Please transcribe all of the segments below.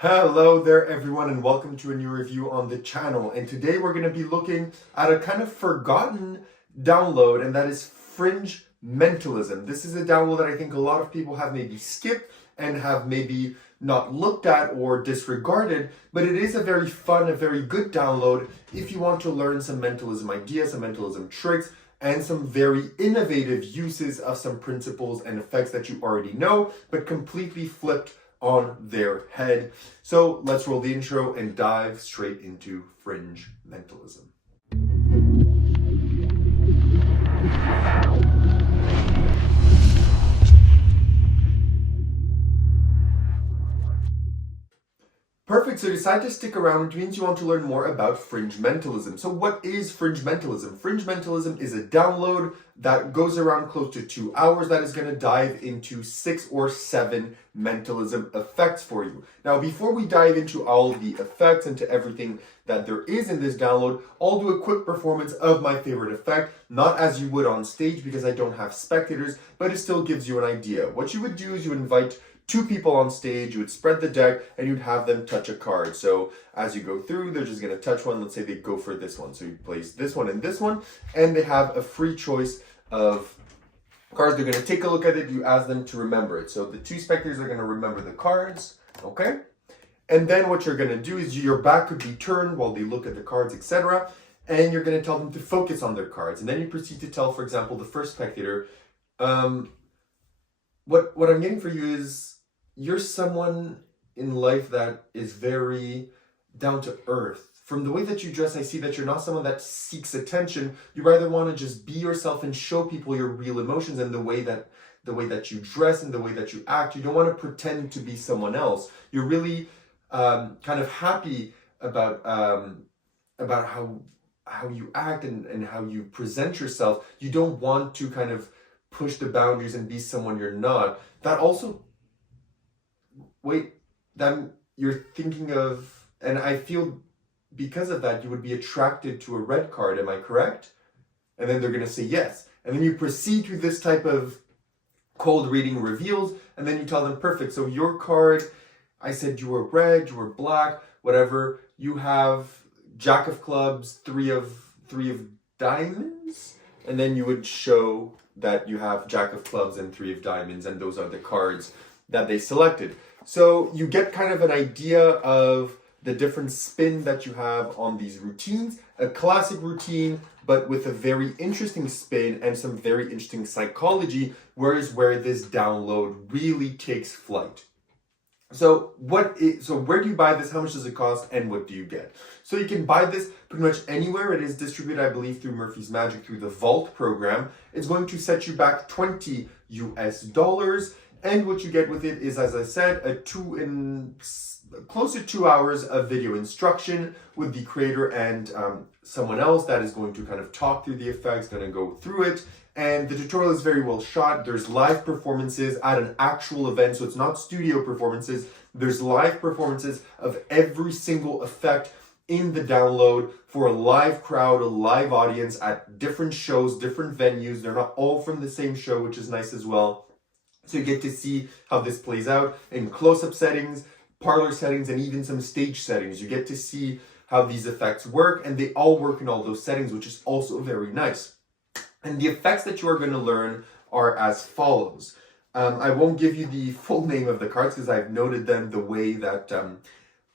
Hello there everyone and welcome to a new review on the channel, and today we're going to be looking at a kind of forgotten download, and that is Fringe Mentalism. This is a download that I think a lot of people have maybe skipped and have maybe not looked at or disregarded, but it is a very fun, a very good download if you want to learn some mentalism ideas, some mentalism tricks, and some very innovative uses of some principles and effects that you already know, but completely flipped on their head. So let's roll the intro and dive straight into Fringe Mentalism. Perfect, so decide to stick around, which means you want to learn more about Fringe Mentalism. So what is Fringe Mentalism? Fringe Mentalism is a download that goes around close to 2 hours that is going to dive into 6 or 7 mentalism effects for you. Now, before we dive into all the effects and to everything that there is in this download, I'll do a quick performance of my favorite effect, not as you would on stage because I don't have spectators, but it still gives you an idea. What you would do is you invite 2 people on stage, you would spread the deck, and you'd have them touch a card. So as you go through, they're just going to touch one. Let's say they go for this one. So you place this one, and they have a free choice of cards. They're going to take a look at it. You ask them to remember it. So the 2 spectators are going to remember the cards, okay? And then what you're going to do is your back could be turned while they look at the cards, etc. And you're going to tell them to focus on their cards. And then you proceed to tell, for example, the first spectator, what I'm getting for you is, you're someone in life that is very down to earth. From the way that you dress, I see that you're not someone that seeks attention. You rather want to just be yourself and show people your real emotions, and the way that you dress and the way that you act. You don't want to pretend to be someone else. You're really kind of happy about how you act and how you present yourself. You don't want to kind of push the boundaries and be someone you're not. That also then you're thinking of, and I feel because of that, you would be attracted to a red card, am I correct? And then they're going to say yes. And then you proceed through this type of cold reading reveals, and then you tell them, perfect, so your card, I said you were red, you were black, whatever, you have Jack of Clubs, three of diamonds, and then you would show that you have Jack of Clubs and 3 of diamonds, and those are the cards that they selected. So you get kind of an idea of the different spin that you have on these routines. A classic routine, but with a very interesting spin and some very interesting psychology, where this download really takes flight. So where do you buy this? How much does it cost? And what do you get? So you can buy this pretty much anywhere. It is distributed, I believe, through Murphy's Magic, through the Vault program. It's going to set you back $20 US. And what you get with it is, as I said, close to 2 hours of video instruction with the creator and someone else that is going to kind of talk through the effects, going to go through it. And the tutorial is very well shot. There's live performances at an actual event, so it's not studio performances. There's live performances of every single effect in the download for a live crowd, a live audience at different shows, different venues. They're not all from the same show, which is nice as well. So you get to see how this plays out in close-up settings, parlor settings, and even some stage settings. You get to see how these effects work, and they all work in all those settings, which is also very nice. And the effects that you are going to learn are as follows. I won't give you the full name of the cards because I've noted them the way that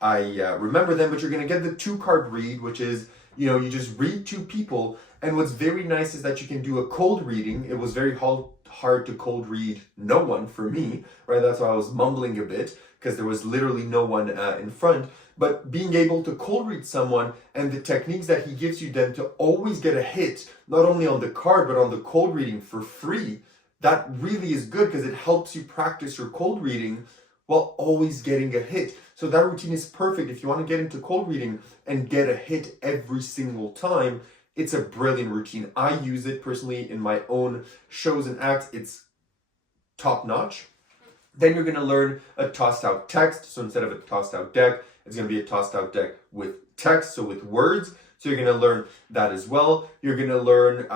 I remember them, but you're going to get the 2-card read, which is, you just read 2 people. And what's very nice is that you can do a cold reading. It was very hard to cold read no one for me, right? That's why I was mumbling a bit, because there was literally no one in front. But being able to cold read someone and the techniques that he gives you then to always get a hit, not only on the card, but on the cold reading for free, that really is good because it helps you practice your cold reading while always getting a hit. So that routine is perfect if you want to get into cold reading and get a hit every single time. It's a brilliant routine. I use it personally in my own shows and acts. It's top notch. Then you're going to learn a tossed out text. So instead of a tossed out deck, it's going to be a tossed out deck with text, so with words. So you're going to learn that as well. You're going to learn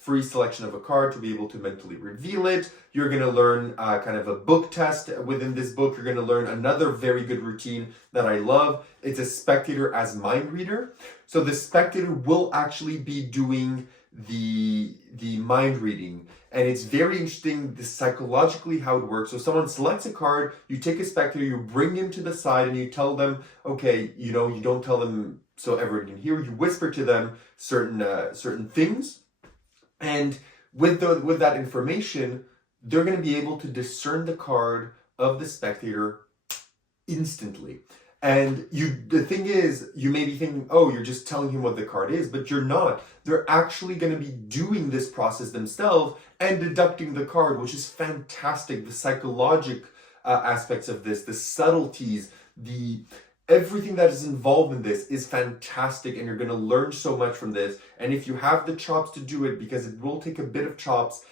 free selection of a card to be able to mentally reveal it. You're going to learn kind of a book test within this book. You're going to learn another very good routine that I love. It's a spectator as mind reader. So the spectator will actually be doing the mind reading. And it's very interesting, psychologically how it works. So someone selects a card, you take a spectator, you bring him to the side and you tell them, okay, you don't tell them so everyone can hear, you whisper to them certain things. And with that information, they're going to be able to discern the card of the spectator instantly. And the thing is, you may be thinking, oh, you're just telling him what the card is, but you're not. They're actually going to be doing this process themselves and deducting the card, which is fantastic. The psychological aspects of this, the subtleties, everything that is involved in this is fantastic, and you're going to learn so much from this. And if you have the chops to do it, because it will take a bit of chops,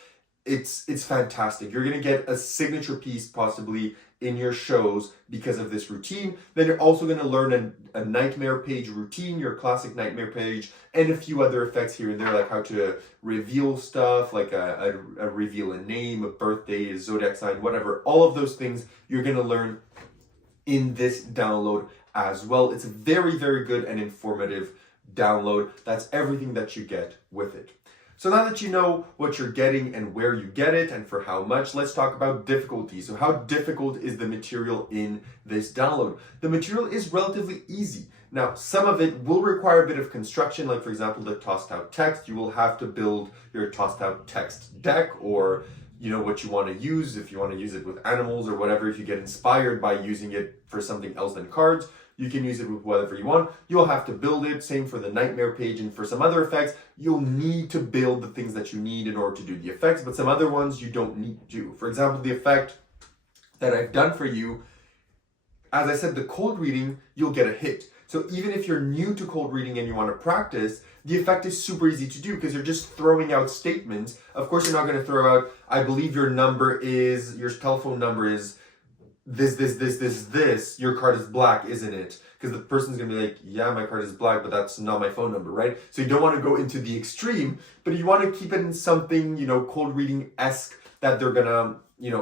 it's fantastic. You're going to get a signature piece possibly in your shows because of this routine. Then you're also going to learn a nightmare page routine, your classic nightmare page, and a few other effects here and there, like how to reveal stuff, like a reveal a name, a birthday, a zodiac sign, whatever. All of those things you're going to learn in this download as well. It's a very, very good and informative download. That's everything that you get with it. So now that you know what you're getting and where you get it and for how much, let's talk about difficulty. So how difficult is the material in this download? The material is relatively easy. Now, some of it will require a bit of construction, like for example, the tossed out text. You will have to build your tossed out text deck, or what you want to use, if you want to use it with animals or whatever. If you get inspired by using it for something else than cards, you can use it with whatever you want. You'll have to build it. Same for the nightmare page, and for some other effects, you'll need to build the things that you need in order to do the effects, but some other ones you don't need to do. For example, the effect that I've done for you, as I said, the cold reading, you'll get a hit. So even if you're new to cold reading and you want to practice, the effect is super easy to do because you're just throwing out statements. Of course, you're not going to throw out, I believe your telephone number is this, your card is black, isn't it? Because the person's gonna be like, yeah, my card is black, but that's not my phone number, right? So you don't want to go into the extreme, but you want to keep it in something, cold reading-esque that they're gonna,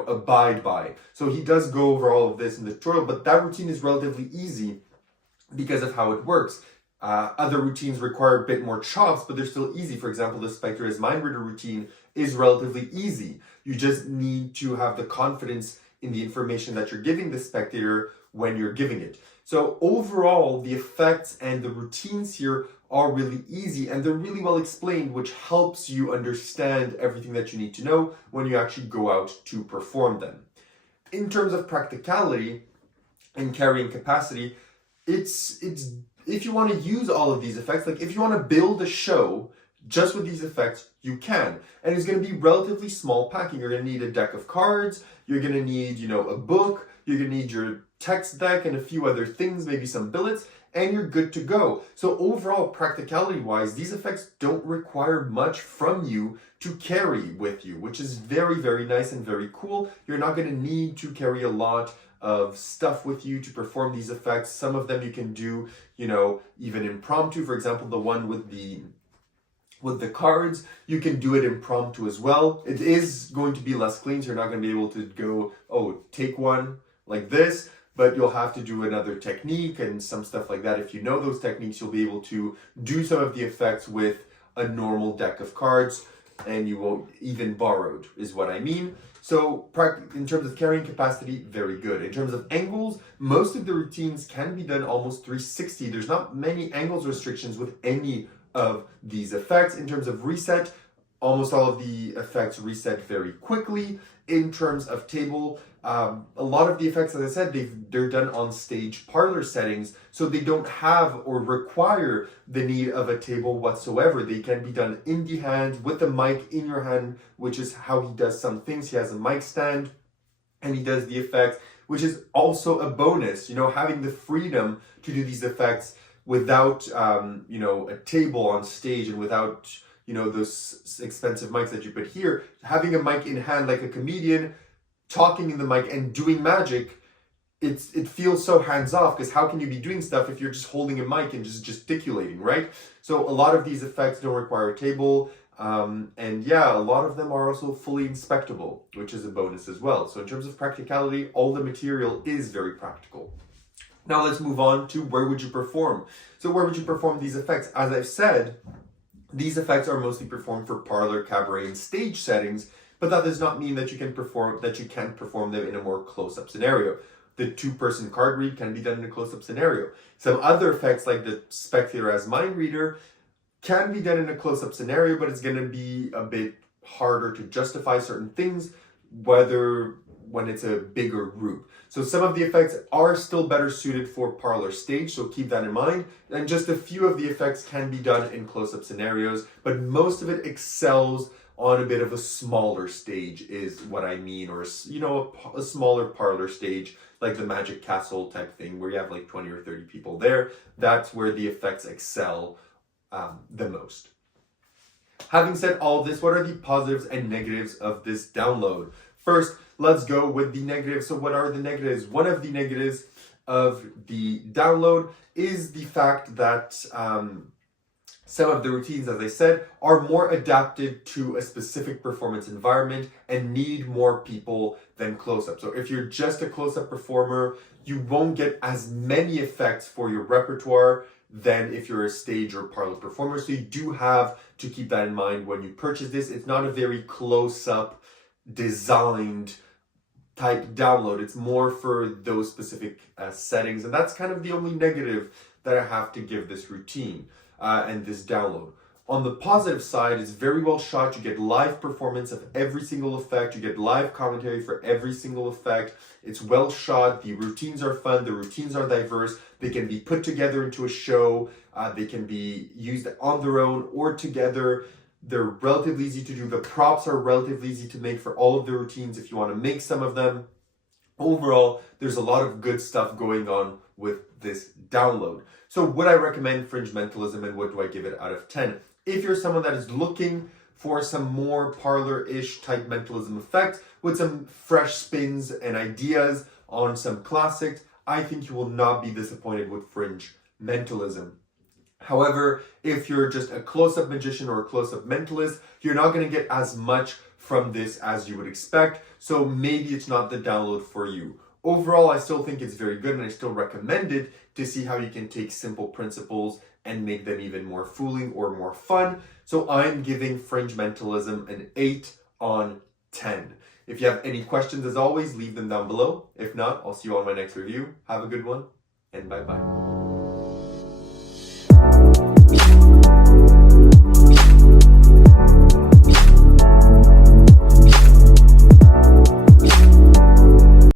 abide by. So he does go over all of this in the tutorial, but that routine is relatively easy because of how it works. Other routines require a bit more chops, but they're still easy. For example, the Spectre as Mind Reader routine is relatively easy. You just need to have the confidence in the information that you're giving the spectator when you're giving it. So overall, the effects and the routines here are really easy and they're really well explained, which helps you understand everything that you need to know when you actually go out to perform them. In terms of practicality and carrying capacity, it's if you want to use all of these effects, like if you want to build a show just with these effects, you can. And it's going to be relatively small packing. You're going to need a deck of cards. You're going to need, a book. You're going to need your text deck and a few other things, maybe some billets, and you're good to go. So overall, practicality-wise, these effects don't require much from you to carry with you, which is very, very nice and very cool. You're not going to need to carry a lot of stuff with you to perform these effects. Some of them you can do, even impromptu. For example, the one with the cards, you can do it impromptu as well. It is going to be less clean, so you're not going to be able to go, oh, take one like this, but you'll have to do another technique and some stuff like that. If you know those techniques, you'll be able to do some of the effects with a normal deck of cards, and you won't even borrowed, is what I mean. So in terms of carrying capacity, very good. In terms of angles, most of the routines can be done almost 360. There's not many angles restrictions with any of these effects. In terms of reset, almost all of the effects reset very quickly. In terms of table, a lot of the effects, as I said, they're done on stage parlor settings, so they don't have or require the need of a table whatsoever. They can be done in the hand with the mic in your hand, which is how he does some things. He has a mic stand and he does the effects, which is also a bonus, having the freedom to do these effects without, a table on stage and without, those expensive mics that you put here. Having a mic in hand like a comedian, talking in the mic and doing magic, it feels so hands-off, because how can you be doing stuff if you're just holding a mic and just gesticulating, right? So a lot of these effects don't require a table. And yeah, a lot of them are also fully inspectable, which is a bonus as well. So in terms of practicality, all the material is very practical. Now let's move on to where would you perform? So where would you perform these effects? As I've said, these effects are mostly performed for parlor, cabaret, and stage settings, but that does not mean that you can't perform them in a more close-up scenario. The two-person card read can be done in a close-up scenario. Some other effects, like the spectator as mind reader, can be done in a close-up scenario, but it's going to be a bit harder to justify certain things, whether when it's a bigger group. So some of the effects are still better suited for parlor stage, so keep that in mind. And just a few of the effects can be done in close-up scenarios, but most of it excels on a bit of a smaller stage is what I mean, or a smaller parlor stage, like the Magic Castle type thing, where you have like 20 or 30 people there. That's where the effects excel the most. Having said all this, what are the positives and negatives of this download? First, let's go with the negatives. So what are the negatives? One of the negatives of the download is the fact that some of the routines, as I said, are more adapted to a specific performance environment and need more people than close-up. So if you're just a close-up performer, you won't get as many effects for your repertoire than if you're a stage or parlor performer. So you do have to keep that in mind when you purchase this. It's not a very close-up designed type download. It's more for those specific settings, and that's kind of the only negative that I have to give this routine and this download. On the positive side, it's very well shot. You get live performance of every single effect. You get live commentary for every single effect. It's well shot. The routines are fun. The routines are diverse. They can be put together into a show. They can be used on their own or together. They're relatively easy to do. The props are relatively easy to make for all of the routines if you want to make some of them. Overall, there's a lot of good stuff going on with this download. So would I recommend Fringe Mentalism, and what do I give it out of 10? If you're someone that is looking for some more parlor-ish type mentalism effects with some fresh spins and ideas on some classics, I think you will not be disappointed with Fringe Mentalism. However, if you're just a close-up magician or a close-up mentalist, you're not going to get as much from this as you would expect, so maybe it's not the download for you. Overall, I still think it's very good, and I still recommend it to see how you can take simple principles and make them even more fooling or more fun. So I'm giving Fringe Mentalism an 8 on 10. If you have any questions, as always, leave them down below. If not, I'll see you on my next review. Have a good one, and bye-bye.